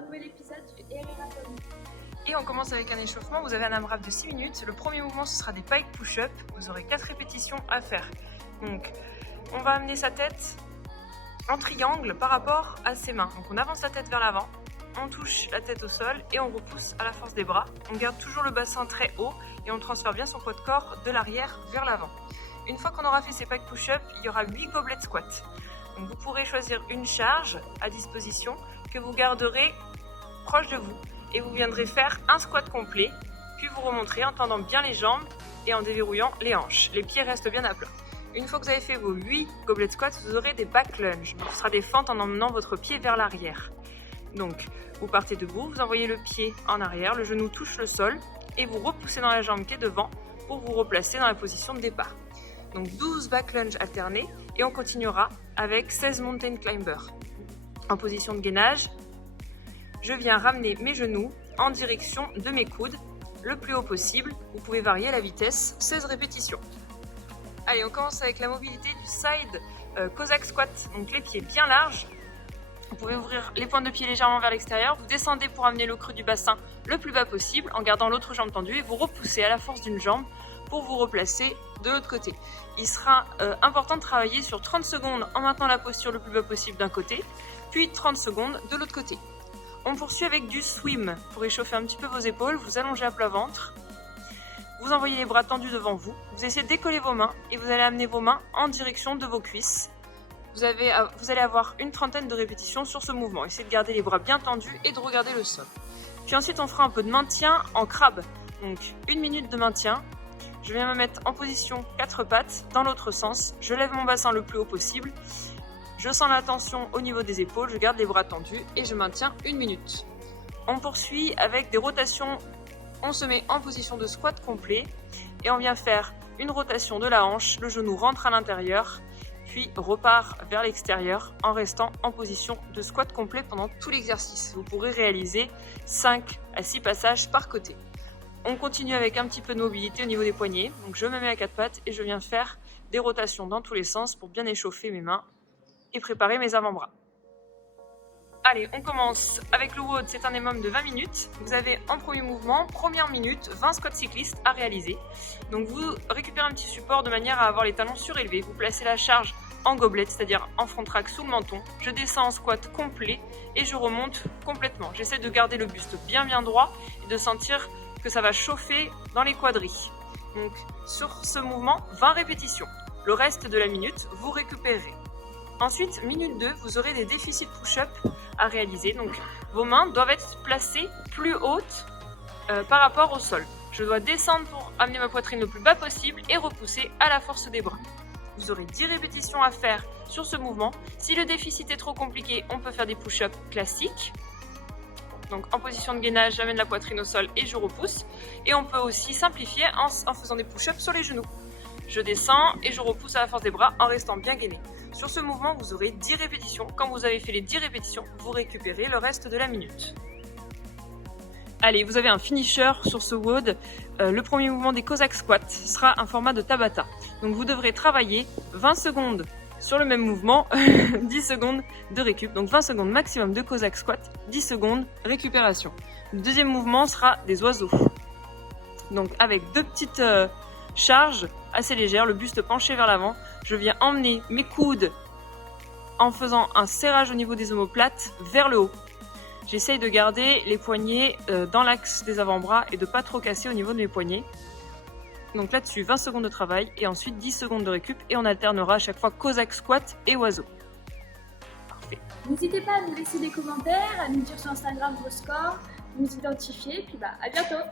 nouvel épisode du RR Academy. Et on commence avec un échauffement, vous avez un AMRAP de 6 minutes. Le premier mouvement ce sera des pike push-up, vous aurez 4 répétitions à faire. Donc on va amener sa tête en triangle par rapport à ses mains. Donc on avance la tête vers l'avant, on touche la tête au sol et on repousse à la force des bras. On garde toujours le bassin très haut et on transfère bien son poids de corps de l'arrière vers l'avant. Une fois qu'on aura fait ces pike push-up, il y aura 8 goblet squats. Donc vous pourrez choisir une charge à disposition que vous garderez proche de vous et vous viendrez faire un squat complet, puis vous remonterez en tendant bien les jambes et en déverrouillant les hanches. Les pieds restent bien à plat. Une fois que vous avez fait vos 8 goblet squats, vous aurez des back lunges. Ce sera des fentes en emmenant votre pied vers l'arrière. Donc vous partez debout, vous envoyez le pied en arrière, le genou touche le sol et vous repoussez dans la jambe qui est devant pour vous replacer dans la position de départ. Donc 12 back lunges alternés et on continuera avec 16 mountain climbers. En position de gainage, je viens ramener mes genoux en direction de mes coudes le plus haut possible. Vous pouvez varier la vitesse, 16 répétitions. Allez, on commence avec la mobilité du side Cossack squat, donc les pieds bien larges. Vous pouvez ouvrir les pointes de pied légèrement vers l'extérieur, vous descendez pour amener le creux du bassin le plus bas possible en gardant l'autre jambe tendue et vous repoussez à la force d'une jambe pour vous replacer de l'autre côté. Il sera important de travailler sur 30 secondes en maintenant la posture le plus bas possible d'un côté, puis 30 secondes de l'autre côté. On poursuit avec du swim pour échauffer un petit peu vos épaules, vous allongez à plat ventre, vous envoyez les bras tendus devant vous, vous essayez de décoller vos mains et vous allez amener vos mains en direction de vos cuisses. Vous allez avoir une trentaine de répétitions sur ce mouvement. Essayez de garder les bras bien tendus et de regarder le sol. Puis ensuite on fera un peu de maintien en crabe, donc 1 minute de maintien. Je viens me mettre en position 4 pattes dans l'autre sens, je lève mon bassin le plus haut possible. Je sens la tension au niveau des épaules, je garde les bras tendus et je maintiens 1 minute. On poursuit avec des rotations, on se met en position de squat complet et on vient faire une rotation de la hanche, le genou rentre à l'intérieur, puis repart vers l'extérieur en restant en position de squat complet pendant tout l'exercice. Vous pourrez réaliser 5 à 6 passages par côté. On continue avec un petit peu de mobilité au niveau des poignets, donc je me mets à 4 pattes et je viens faire des rotations dans tous les sens pour bien échauffer mes mains et préparer mes avant-bras. Allez, on commence avec le WOD, c'est un minimum de 20 minutes. Vous avez en premier mouvement, première minute, 20 squats cyclistes à réaliser. Donc vous récupérez un petit support de manière à avoir les talons surélevés. Vous placez la charge en gobelet, c'est-à-dire en front track sous le menton. Je descends en squat complet et je remonte complètement. J'essaie de garder le buste bien droit et de sentir que ça va chauffer dans les quadris. Donc sur ce mouvement, 20 répétitions. Le reste de la minute, vous récupérez. Ensuite, minute 2, vous aurez des déficits push-up à réaliser. Donc, vos mains doivent être placées plus hautes par rapport au sol. Je dois descendre pour amener ma poitrine le plus bas possible et repousser à la force des bras. Vous aurez 10 répétitions à faire sur ce mouvement. Si le déficit est trop compliqué, on peut faire des push-ups classiques. Donc, en position de gainage, j'amène la poitrine au sol et je repousse. Et on peut aussi simplifier en faisant des push-ups sur les genoux. Je descends et je repousse à la force des bras en restant bien gainé. Sur ce mouvement, vous aurez 10 répétitions. Quand vous avez fait les 10 répétitions, vous récupérez le reste de la minute. Allez, vous avez un finisher sur ce WOD. Le premier mouvement des Cossack squats sera un format de Tabata. Donc vous devrez travailler 20 secondes sur le même mouvement, 10 secondes de récup. Donc 20 secondes maximum de Cossack squat, 10 secondes récupération. Le deuxième mouvement sera des oiseaux. Donc avec 2 petites charges assez légères, le buste penché vers l'avant. Je viens emmener mes coudes en faisant un serrage au niveau des omoplates vers le haut. J'essaye de garder les poignets dans l'axe des avant-bras et de ne pas trop casser au niveau de mes poignets. Donc là-dessus, 20 secondes de travail et ensuite 10 secondes de récup et on alternera à chaque fois Cossack squat et oiseau. Parfait. N'hésitez pas à nous laisser des commentaires, à nous dire sur Instagram vos scores, nous identifier, puis à bientôt.